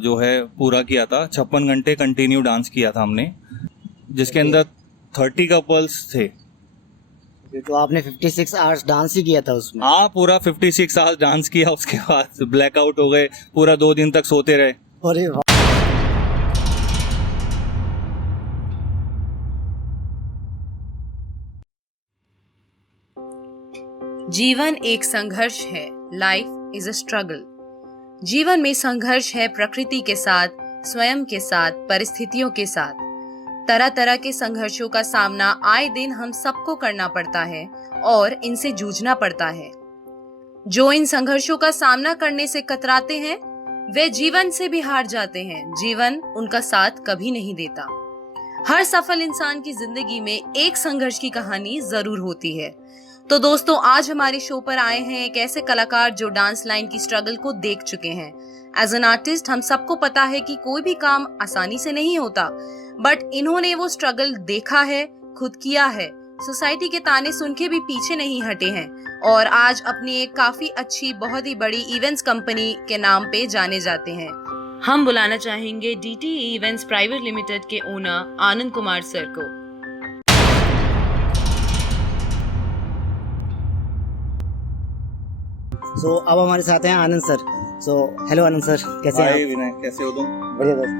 जो है पूरा किया था। 56 घंटे कंटिन्यू डांस किया था हमने, जिसके अंदर 30 कपल्स थे। तो आपने 56 आवर्स डांस ही किया था उसमें? हाँ, पूरा 56 आवर्स डांस किया, उसके बाद ब्लैकआउट हो गए, पूरा 2 दिन तक सोते रहे। अरे वाह। जीवन एक संघर्ष है, लाइफ इज अ स्ट्रगल। जीवन में संघर्ष है प्रकृति के साथ, स्वयं के साथ, परिस्थितियों के साथ। तरह तरह के संघर्षों का सामना आए दिन हम सबको करना पड़ता है और इनसे जूझना पड़ता है। जो इन संघर्षों का सामना करने से कतराते हैं वे जीवन से भी हार जाते हैं। जीवन उनका साथ कभी नहीं देता। हर सफल इंसान की जिंदगी में एक संघर्ष की कहानी जरूर होती है। तो दोस्तों, आज हमारे शो पर आए हैं एक ऐसे कलाकार जो डांस लाइन की स्ट्रगल को देख चुके हैं। एज एन आर्टिस्ट हम सबको पता है कि कोई भी काम आसानी से नहीं होता, बट इन्होंने वो स्ट्रगल देखा है, खुद किया है, सोसाइटी के ताने सुन के भी पीछे नहीं हटे हैं और आज अपनी एक काफी अच्छी, बहुत ही बड़ी इवेंट्स कंपनी के नाम पे जाने जाते हैं। हम बुलाना चाहेंगे DTE इवेंट्स प्राइवेट लिमिटेड के ओनर आनंद कुमार सर को। सो अब हमारे साथ हैं आनंद सर। सो हेलो आनंद सर, कैसे हैं हाय आप? विनय, कैसे हो तुम? बढ़िया दोस्त।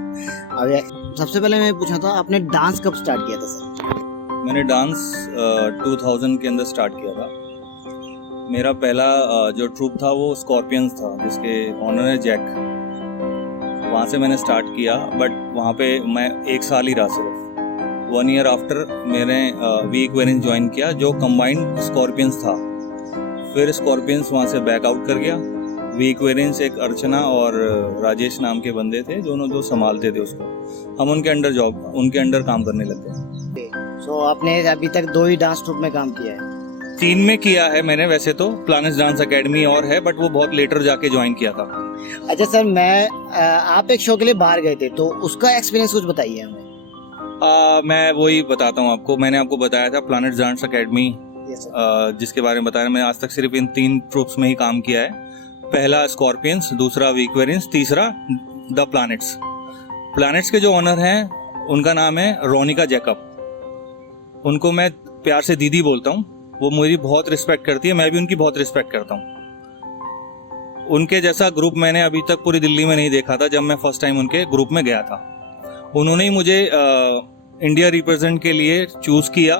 अब सबसे पहले मैं पूछा था, आपने डांस कब स्टार्ट किया था सर? मैंने डांस 2000 के अंदर स्टार्ट किया था। मेरा पहला जो ट्रूप था वो स्कॉर्पियंस था, जिसके ऑनर है जैक। वहाँ से मैंने स्टार्ट किया, बट वहाँ पे मैं 1 साल ही रहा सिर्फ। 1 ईयर आफ्टर मैंने वी इक्वेरेंस ज्वाइन किया, जो कंबाइंड स्कॉर्पियंस था। फिर स्कॉर्पियंस वहाँ से बैकआउट कर गया। वी इक्वेरेंस एक अर्चना और राजेश नाम के बंदे थे, दोनों जो संभालते थे उसको। हम उनके अंडर काम करने लग गए। सो आपने अभी तक 2 ही डांस ट्रूप में काम किया है? 3 में किया है मैंने वैसे तो। प्लानेट्स डांस एकेडमी और है, बट वो बहुत लेटर जाके ज्वाइन किया था। अच्छा सर, आप एक शो के लिए बाहर गए थे, तो उसका एक्सपीरियंस कुछ बताइए हमें। मैं वही बताता हूँ आपको। मैंने आपको बताया था प्लानेट्स डांस एकेडमी, जिसके बारे में बताया। मैं आज तक सिर्फ इन 3 ट्रूप्स में ही काम किया है। पहला स्कॉर्पियंस, दूसरा वी इक्वेरेंस, तीसरा द प्लानेट्स। प्लानेट्स के जो ऑनर हैं उनका नाम है रोनिका जैकब। उनको मैं प्यार से दीदी बोलता हूँ। वो मेरी बहुत रिस्पेक्ट करती है, मैं भी उनकी बहुत रिस्पेक्ट करता हूँ। उनके जैसा ग्रुप मैंने अभी तक पूरी दिल्ली में नहीं देखा था। जब मैं फर्स्ट टाइम उनके ग्रुप में गया था, उन्होंने ही मुझे इंडिया रिप्रेजेंट के लिए चूज किया।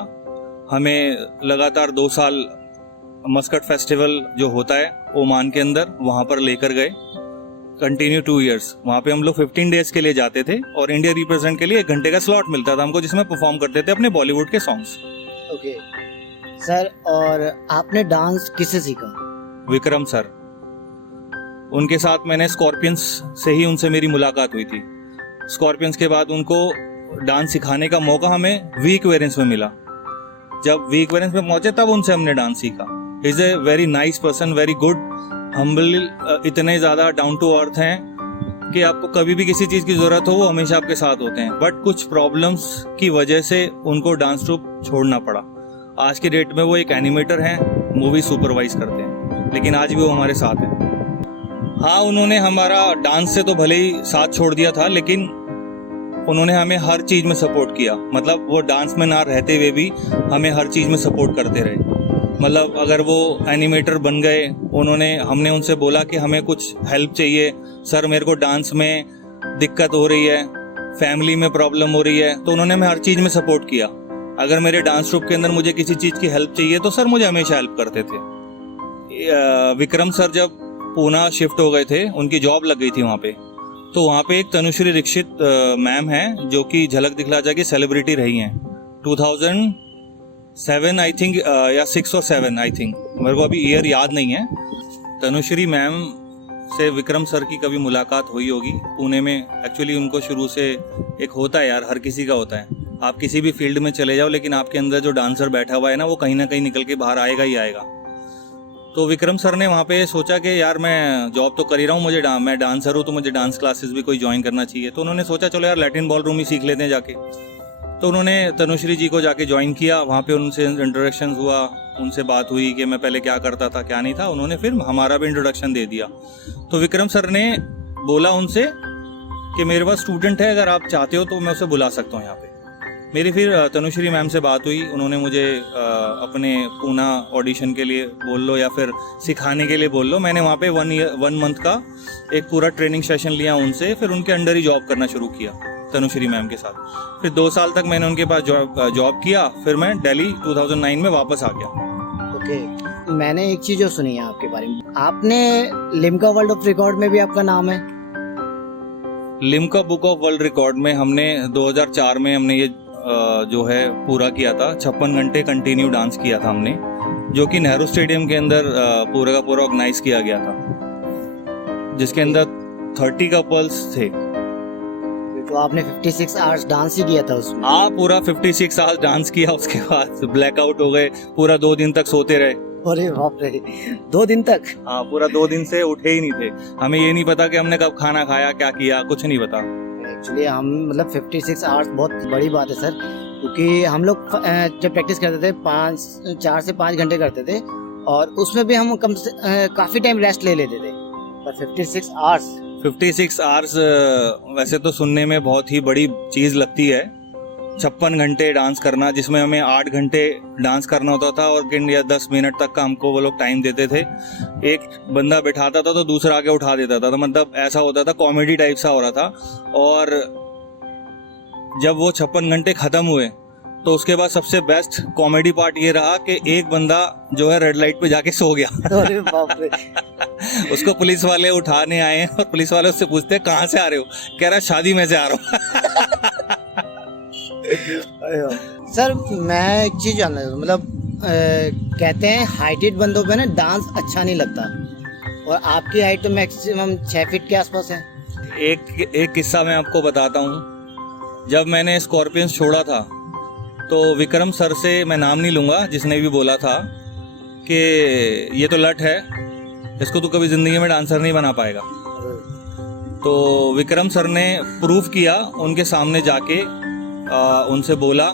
हमें लगातार 2 साल मस्कट फेस्टिवल जो होता है ओमान के अंदर, वहाँ पर लेकर गए। कंटिन्यू 2 इयर्स वहाँ पे हम लोग 15 डेज के लिए जाते थे और इंडिया रिप्रेजेंट के लिए 1 घंटे का स्लॉट मिलता था हमको, जिसमें परफॉर्म करते थे अपने बॉलीवुड के सॉन्ग्स। ओके सर, और आपने डांस किससे सीखा? विक्रम सर, उनके साथ मैंने स्कॉर्पियंस से ही उनसे मेरी मुलाकात हुई थी। स्कॉर्पियंस के बाद उनको डांस सिखाने का मौका हमें वी इक्वेरेंस में मिला। जब वी इक्वेरेंस में पहुंचे तब उनसे हमने डांस सीखा। Is a very nice person, very good, humble, इतने ज़्यादा डाउन टू अर्थ हैं कि आपको कभी भी किसी चीज़ की ज़रूरत हो वो हमेशा आपके साथ होते हैं। बट कुछ प्रॉब्लम्स की वजह से उनको डांस ट्रूप छोड़ना पड़ा। आज के डेट में वो एक एनिमेटर हैं, मूवी सुपरवाइज करते हैं, लेकिन आज भी वो हमारे साथ हैं। हाँ, उन्होंने हमारा डांस से तो भले ही साथ छोड़ दिया था, लेकिन उन्होंने हमें हर चीज़ में सपोर्ट किया। मतलब वो डांस में ना रहते हुए भी हमें हर चीज़ में सपोर्ट करते रहे। मतलब अगर वो एनिमेटर बन गए, हमने उनसे बोला कि हमें कुछ हेल्प चाहिए, सर मेरे को डांस में दिक्कत हो रही है, फैमिली में प्रॉब्लम हो रही है, तो उन्होंने हमें हर चीज़ में सपोर्ट किया। अगर मेरे डांस ट्रूप के अंदर मुझे किसी चीज़ की हेल्प चाहिए तो सर मुझे हमेशा हेल्प करते थे। विक्रम सर जब पूना शिफ्ट हो गए थे, उनकी जॉब लग गई थी वहाँ पे, तो वहाँ पे एक तनुश्री दीक्षित मैम हैं, जो कि झलक दिखला जा की सेलिब्रिटी रही हैं। 2007 आई थिंक, या 6 और 7 आई थिंक, मेरे को अभी ईयर याद नहीं है। तनुश्री मैम से विक्रम सर की कभी मुलाकात हुई होगी पुणे में। एक्चुअली उनको शुरू से एक होता है यार, हर किसी का होता है। आप किसी भी फील्ड में चले जाओ, लेकिन आपके अंदर जो डांसर बैठा हुआ है ना, वो कहीं ना कहीं निकल के बाहर आएगा ही आएगा। तो विक्रम सर ने वहाँ पे सोचा कि यार मैं जॉब तो कर ही रहा हूँ, मैं डांसर हूँ, तो मुझे डांस क्लासेस भी कोई ज्वाइन करना चाहिए। तो उन्होंने सोचा चलो यार लैटिन बॉल रूम ही सीख लेते हैं जाके। तो उन्होंने तनुश्री जी को जाके ज्वाइन किया। वहाँ पे उनसे इंट्रोडक्शन हुआ, उनसे बात हुई कि मैं पहले क्या करता था क्या नहीं था। उन्होंने फिर हमारा भी इंट्रोडक्शन दे दिया। तो विक्रम सर ने बोला उनसे कि मेरे पास स्टूडेंट है, अगर आप चाहते हो तो मैं उसे बुला सकता हूँ यहाँ पे। मेरी फिर तनुश्री मैम से बात हुई, उन्होंने मुझे अपने पूना ऑडिशन के लिए बोल लो या फिर सिखाने के लिए बोल लो। मैंने वहाँ पे 1 मंथ का एक पूरा ट्रेनिंग सेशन लिया उनसे, फिर उनके अंडर ही जॉब करना शुरू किया तनुश्री मैम के साथ। फिर 2 साल तक मैंने उनके पास जॉब किया, फिर मैं दिल्ली 2009 में वापस आ गया। ओके, मैंने एक चीज जो सुनी है आपके बारे में, आपने लिम्का वर्ल्ड ऑफ रिकॉर्ड में भी आपका नाम है। Limca book of world record में हमने 2004 में हमने ये जो है पूरा किया था। 56 घंटे कंटिन्यू डांस किया था हमने, जो कि नेहरू स्टेडियम के अंदर पूरा का पूरा ऑर्गेनाइज किया गया था, जिसके अंदर 30 कपल्स थे। तो आपने 56 आवर्स डांस ही किया था उसमें? हाँ, पूरा 56 आवर्स डांस किया, उसके बाद ब्लैकआउट हो गए, पूरा 2 दिन तक सोते रहे। अरे बाप रे, 2 दिन तक? हाँ, पूरा 2 दिन से उठे ही नहीं थे। हमें ये नहीं पता कि हमने कब खाना खाया, क्या किया, कुछ नहीं पता। एक्चुअली हम मतलब 56 आवर्स बहुत बड़ी बात है सर, क्योंकि हम लोग जब प्रैक्टिस करते थे 4 से 5 घंटे करते थे, और उसमें भी हम काफ़ी टाइम रेस्ट ले लेते थे। पर 56 आवर्स वैसे तो सुनने में बहुत ही बड़ी चीज़ लगती है। 56 घंटे डांस करना, जिसमें हमें 8 घंटे डांस करना होता था और या 10 मिनट तक का हमको वो लोग टाइम देते थे। एक बंदा बैठाता था तो दूसरा आगे उठा देता था, तो मतलब ऐसा होता था, कॉमेडी टाइप सा हो रहा था। और जब वो 56 घंटे खत्म हुए तो उसके बाद सबसे बेस्ट कॉमेडी पार्ट ये रहा कि एक बंदा जो है रेड लाइट पे जाके सो गया। अरे बाप रे। उसको पुलिस वाले उठाने आए और पुलिस वाले उससे पूछते हैं कहाँ से आ रहे हो, कह रहा शादी में से आ रहा हूँ। सर मैं एक चीज जानना चाहता हूँ, मतलब कहते हैं हाइटेड बंदों पे ना डांस अच्छा नहीं लगता, और आपकी हाइट तो मैक्सिमम 6 फीट के आसपास है। एक किस्सा मैं आपको बताता हूँ। जब मैंने स्कॉर्पियंस छोड़ा था तो विक्रम सर से, मैं नाम नहीं लूँगा, जिसने भी बोला था कि ये तो लट है, इसको तो कभी ज़िंदगी में डांसर नहीं बना पाएगा। तो विक्रम सर ने प्रूफ किया उनके सामने जाके, उनसे बोला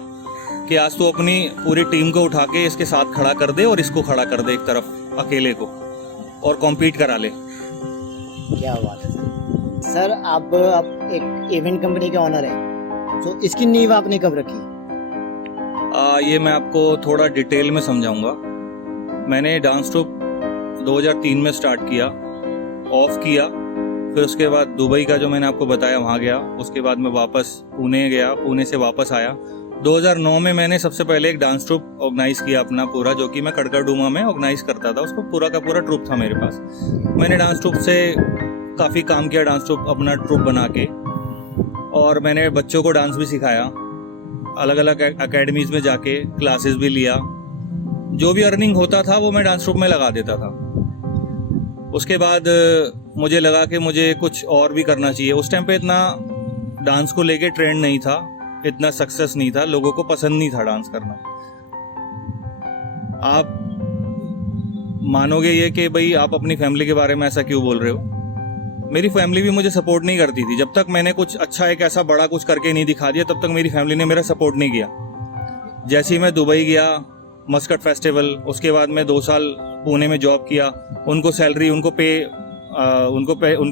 कि आज तो अपनी पूरी टीम को उठा के इसके साथ खड़ा कर दे और इसको खड़ा कर दे एक तरफ अकेले को, और कॉम्पीट करा ले। क्या बात है सर। आप एक इवेंट कंपनी के ऑनर हैं, तो इसकी नींव आपने कब रखी? ये मैं आपको थोड़ा डिटेल में समझाऊंगा। मैंने डांस ट्रूप 2003 में स्टार्ट किया, ऑफ किया, फिर उसके बाद दुबई का जो मैंने आपको बताया वहाँ गया, उसके बाद मैं वापस पुणे गया, पुणे से वापस आया। 2009 में मैंने सबसे पहले एक डांस ट्रूप ऑर्गेनाइज किया अपना पूरा, जो कि मैं कड़कड़डूमा में ऑर्गेनाइज करता था, उसको पूरा का पूरा ट्रूप था मेरे पास। मैंने डांस ट्रूप से काफ़ी काम किया, डांस ट्रूप अपना ट्रूप बना के, और मैंने बच्चों को डांस भी सिखाया, अलग अलग एकेडमीज़ में जाके क्लासेस भी लिया। जो भी अर्निंग होता था वो मैं डांस ट्रूप में लगा देता था। उसके बाद मुझे लगा कि मुझे कुछ और भी करना चाहिए। उस टाइम पे इतना डांस को लेके ट्रेंड नहीं था, इतना सक्सेस नहीं था, लोगों को पसंद नहीं था डांस करना। आप मानोगे ये कि भाई आप अपनी फैमिली के बारे में ऐसा क्यों बोल रहे हो। मेरी फैमिली भी मुझे सपोर्ट नहीं करती थी। जब तक मैंने कुछ अच्छा, एक ऐसा बड़ा कुछ करके नहीं दिखा दिया, तब तक मेरी फैमिली ने मेरा सपोर्ट नहीं किया। जैसे ही मैं दुबई गया, मस्कट फेस्टिवल, उसके बाद मैं 2 साल पुणे में जॉब किया, उनको सैलरी, उनके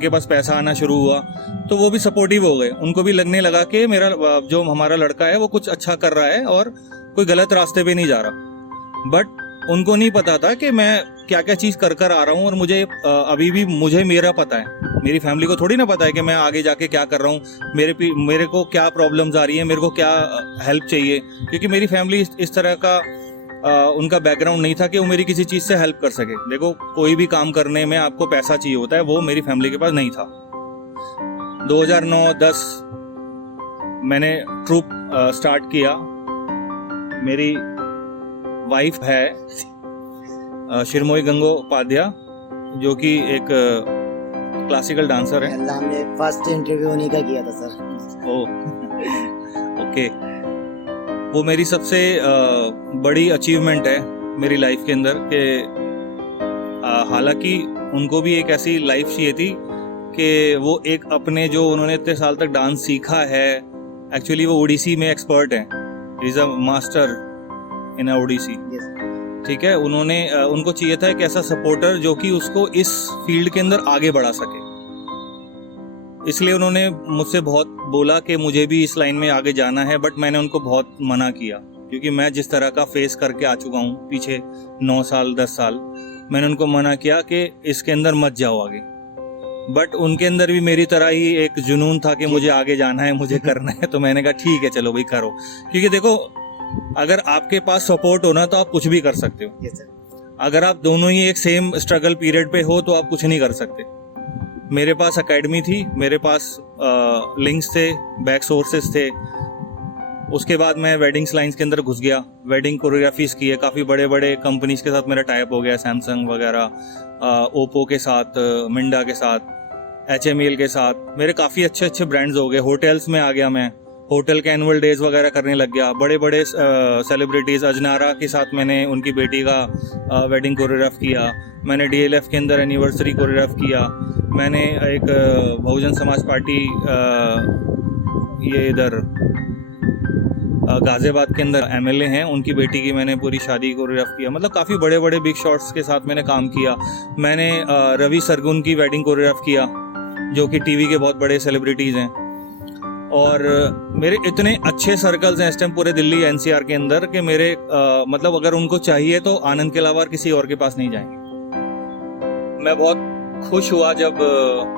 पास पैसा आना शुरू हुआ, तो वो भी सपोर्टिव हो गए। उनको भी लगने लगा कि मेरा जो हमारा लड़का है वो कुछ अच्छा कर रहा है और कोई गलत रास्ते पे नहीं जा रहा। बट उनको नहीं पता था कि मैं क्या क्या चीज़ कर आ रहा हूँ, और मुझे अभी भी मुझे मेरा पता है। मेरी फैमिली को थोड़ी ना पता है कि मैं आगे जाके क्या कर रहा हूँ, मेरे को क्या प्रॉब्लम्स आ रही है, मेरे को क्या हेल्प चाहिए, क्योंकि मेरी फैमिली इस तरह का उनका बैकग्राउंड नहीं था कि वो मेरी किसी चीज़ से हेल्प कर सके। देखो, कोई भी काम करने में आपको पैसा चाहिए होता है, वो मेरी फैमिली के पास नहीं था। 2009-10 मैंने ट्रूप स्टार्ट किया। मेरी वाइफ है शिरमोई गंगोपाध्याय, जो कि एक क्लासिकल डांसर है। हमने फर्स्ट इंटरव्यू उन्हीं का किया था सर। ओके। वो मेरी सबसे बड़ी अचीवमेंट है मेरी लाइफ के अंदर, कि हालांकि उनको भी एक ऐसी लाइफ चाहिए थी कि वो एक अपने, जो उन्होंने इतने साल तक डांस सीखा है, एक्चुअली वो ओडिसी में एक्सपर्ट हैं, is a master in Odissi, ठीक है। उनको चाहिए था एक ऐसा सपोर्टर जो कि उसको इस फील्ड के अंदर आगे बढ़ा सके। इसलिए उन्होंने मुझसे बहुत बोला कि मुझे भी इस लाइन में आगे जाना है, बट मैंने उनको बहुत मना किया क्योंकि मैं जिस तरह का फेस करके आ चुका हूँ पीछे 9 साल 10 साल, मैंने उनको मना किया कि इसके अंदर मत जाओ आगे। बट उनके अंदर भी मेरी तरह ही एक जुनून था कि मुझे आगे जाना है, मुझे करना है। तो मैंने कहा ठीक है चलो भाई करो, क्योंकि देखो अगर आपके पास सपोर्ट हो ना तो आप कुछ भी कर सकते हो। Yes, sir. अगर आप दोनों ही एक सेम स्ट्रगल पीरियड पे हो तो आप कुछ नहीं कर सकते। मेरे पास एकेडमी थी, मेरे पास लिंक्स थे, बैक सोर्सेस थे। उसके बाद मैं वेडिंग्स लाइन्स के अंदर घुस गया, वेडिंग कोरियोग्राफीज की है, काफ़ी बड़े बड़े कंपनीज के साथ मेरा टाइप हो गया, सैमसंग वगैरह, ओप्पो के साथ, मिंडा के साथ, HMEL के साथ, मेरे काफ़ी अच्छे अच्छे ब्रांड्स हो गए। होटल्स में आ गया मैं, होटल के एनुअल डेज वगैरह करने लग गया। बड़े बड़े सेलिब्रिटीज़, अजनारा के साथ मैंने उनकी बेटी का वेडिंग कोरियोग्राफ किया। मैंने DLF के अंदर एनिवर्सरी कोरियोग्राफ किया। मैंने एक बहुजन समाज पार्टी ये इधर गाज़ियाबाद के अंदर MLA हैं, उनकी बेटी की मैंने पूरी शादी कोरियोग्राफ किया। मतलब काफ़ी बड़े बड़े बिग शॉट्स के साथ मैंने काम किया। मैंने रवि सरगुन की वेडिंग कोरियोग्राफ किया, जो कि TV के बहुत बड़े सेलिब्रिटीज़ हैं। और मेरे इतने अच्छे सर्कल्स हैं इस टाइम पूरे दिल्ली NCR के अंदर कि मेरे मतलब अगर उनको चाहिए तो आनंद के अलावा किसी और के पास नहीं जाएंगे। मैं बहुत खुश हुआ जब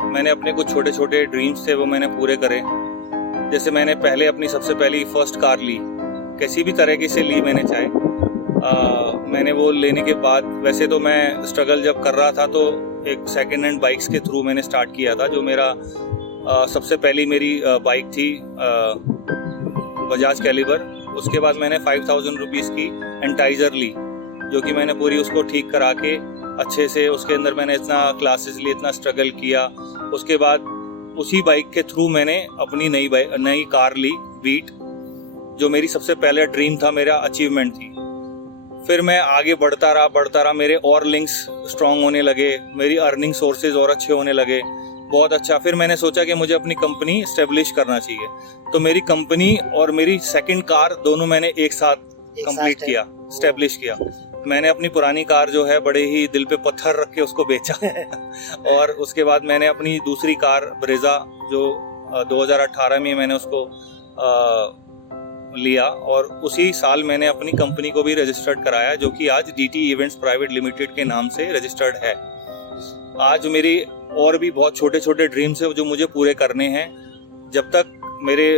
मैंने अपने कुछ छोटे छोटे ड्रीम्स थे वो मैंने पूरे करे। जैसे मैंने पहले अपनी सबसे पहली फर्स्ट कार ली, किसी भी तरीके से ली मैंने, चाहे मैंने वो लेने के बाद, वैसे तो मैं स्ट्रगल जब कर रहा था तो एक सेकेंड हैंड बाइक्स के थ्रू मैंने स्टार्ट किया था। जो मेरा सबसे पहली मेरी बाइक थी बजाज कैलिबर। उसके बाद मैंने 5000 रुपीज़ की एंटाइजर ली, जो कि मैंने पूरी उसको ठीक करा के अच्छे से, उसके अंदर मैंने इतना क्लासेस लिए, इतना स्ट्रगल किया। उसके बाद उसी बाइक के थ्रू मैंने अपनी नई कार ली, बीट, जो मेरी सबसे पहले ड्रीम था, मेरा अचीवमेंट थी। फिर मैं आगे बढ़ता रहा, मेरे और लिंक्स स्ट्रॉन्ग होने लगे, मेरी अर्निंग सोर्सेज और अच्छे होने लगे, बहुत अच्छा। फिर मैंने सोचा कि मुझे अपनी कंपनी स्टेब्लिश करना चाहिए, तो मेरी कंपनी और मेरी सेकंड कार दोनों मैंने एक साथ कंप्लीट किया, स्टेब्लिश किया। मैंने अपनी पुरानी कार जो है बड़े ही दिल पे पत्थर रख के उसको बेचा और उसके बाद मैंने अपनी दूसरी कार ब्रेजा, जो 2018 में मैंने उसको लिया, और उसी साल मैंने अपनी कंपनी को भी रजिस्टर्ड कराया, जो कि आज DT इवेंट्स प्राइवेट लिमिटेड के नाम से रजिस्टर्ड है। आज मेरी और भी बहुत छोटे छोटे ड्रीम्स हैं जो मुझे पूरे करने हैं। जब तक मेरे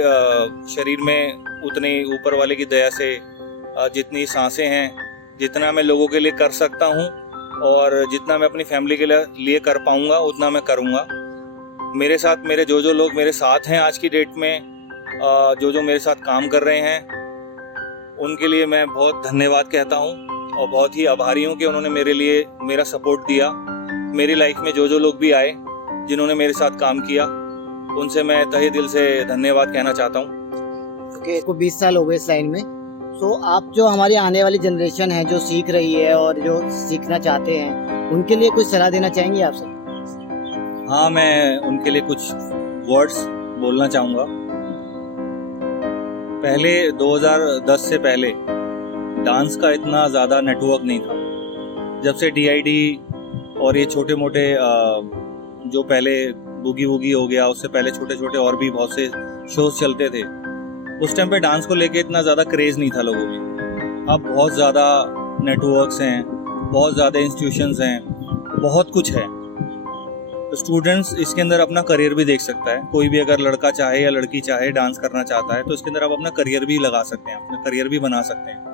शरीर में उतने ऊपर वाले की दया से जितनी सांसें हैं, जितना मैं लोगों के लिए कर सकता हूँ और जितना मैं अपनी फैमिली के लिए कर पाऊँगा उतना मैं करूँगा। मेरे साथ मेरे जो लोग मेरे साथ हैं आज की डेट में, जो मेरे साथ काम कर रहे हैं, उनके लिए मैं बहुत धन्यवाद कहता हूँ और बहुत ही आभारी हूँ कि उन्होंने मेरे लिए मेरा सपोर्ट दिया। मेरी लाइफ में जो लोग भी आए जिन्होंने मेरे साथ काम किया, उनसे मैं तहे दिल से धन्यवाद कहना चाहता हूँ। क्योंकि इसको 20 साल हो गए इस लाइन में, तो आप जो हमारी आने वाली जनरेशन है जो सीख रही है और जो सीखना चाहते हैं, उनके लिए कुछ सलाह देना चाहेंगे आप सर? हाँ, मैं उनके लिए कुछ वर्ड्स बोलना चाहूँगा। पहले 2010 से पहले डांस का इतना ज़्यादा नेटवर्क नहीं था। जब से DID और ये छोटे मोटे जो पहले बूगी वूगी हो गया, उससे पहले छोटे छोटे और भी बहुत से शोज चलते थे, उस टाइम पे डांस को लेके इतना ज़्यादा क्रेज़ नहीं था लोगों में। अब बहुत ज़्यादा नेटवर्क्स हैं, बहुत ज़्यादा इंस्टीट्यूशंस हैं, बहुत कुछ है। तो स्टूडेंट्स इसके अंदर अपना करियर भी देख सकता है। कोई भी अगर लड़का चाहे या लड़की चाहे डांस करना चाहता है तो इसके अंदर आप अपना करियर भी लगा सकते हैं, अपना करियर भी बना सकते हैं।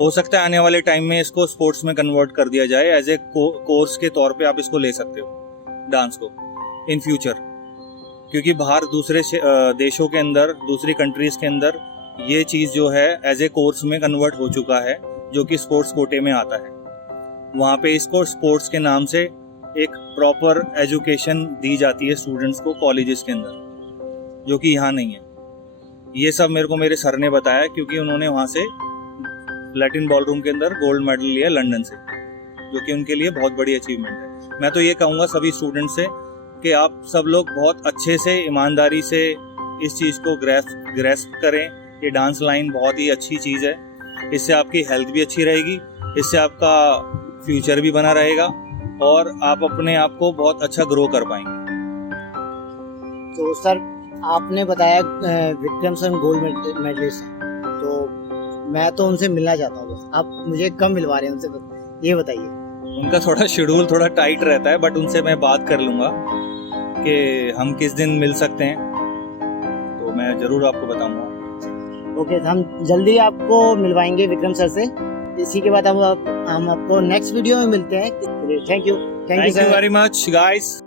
हो सकता है आने वाले टाइम में इसको स्पोर्ट्स में कन्वर्ट कर दिया जाए, एज ए कोर्स के तौर पे आप इसको ले सकते हो डांस को इन फ्यूचर, क्योंकि बाहर दूसरे देशों के अंदर, दूसरी कंट्रीज के अंदर ये चीज़ जो है एज ए कोर्स में कन्वर्ट हो चुका है, जो कि स्पोर्ट्स कोटे में आता है। वहाँ पे इसको स्पोर्ट्स के नाम से एक प्रॉपर एजुकेशन दी जाती है स्टूडेंट्स को कॉलेजेस के अंदर, जो कि यहाँ नहीं है। ये सब मेरे को मेरे सर ने बताया, क्योंकि उन्होंने वहाँ से लैटिन बॉलरूम के अंदर गोल्ड मेडल लिया लंदन से, जो कि उनके लिए बहुत बड़ी अचीवमेंट है। मैं तो ये कहूँगा सभी स्टूडेंट्स से कि आप सब लोग बहुत अच्छे से, ईमानदारी से इस चीज़ को ग्रेस्प करें। ये डांस लाइन बहुत ही अच्छी चीज़ है, इससे आपकी हेल्थ भी अच्छी रहेगी, इससे आपका फ्यूचर भी बना रहेगा और आप अपने आप को बहुत अच्छा ग्रो कर पाएंगे। तो सर आपने बताया विक्रम सर गोल्ड मेडलिस्ट हैं, तो मैं तो उनसे मिलना चाहता हूँ। बस आप मुझे कब मिलवा रहे हैं उनसे, बस ये बताइए। उनका थोड़ा शेड्यूल थोड़ा टाइट रहता है, बट उनसे मैं बात कर लूँगा कि हम किस दिन मिल सकते हैं, तो मैं ज़रूर आपको बताऊँगा। ओके, हम जल्दी आपको मिलवाएंगे विक्रम सर से। इसी के बाद हम आपको नेक्स्ट वीडियो में मिलते हैं। Thank you thank you very much guys.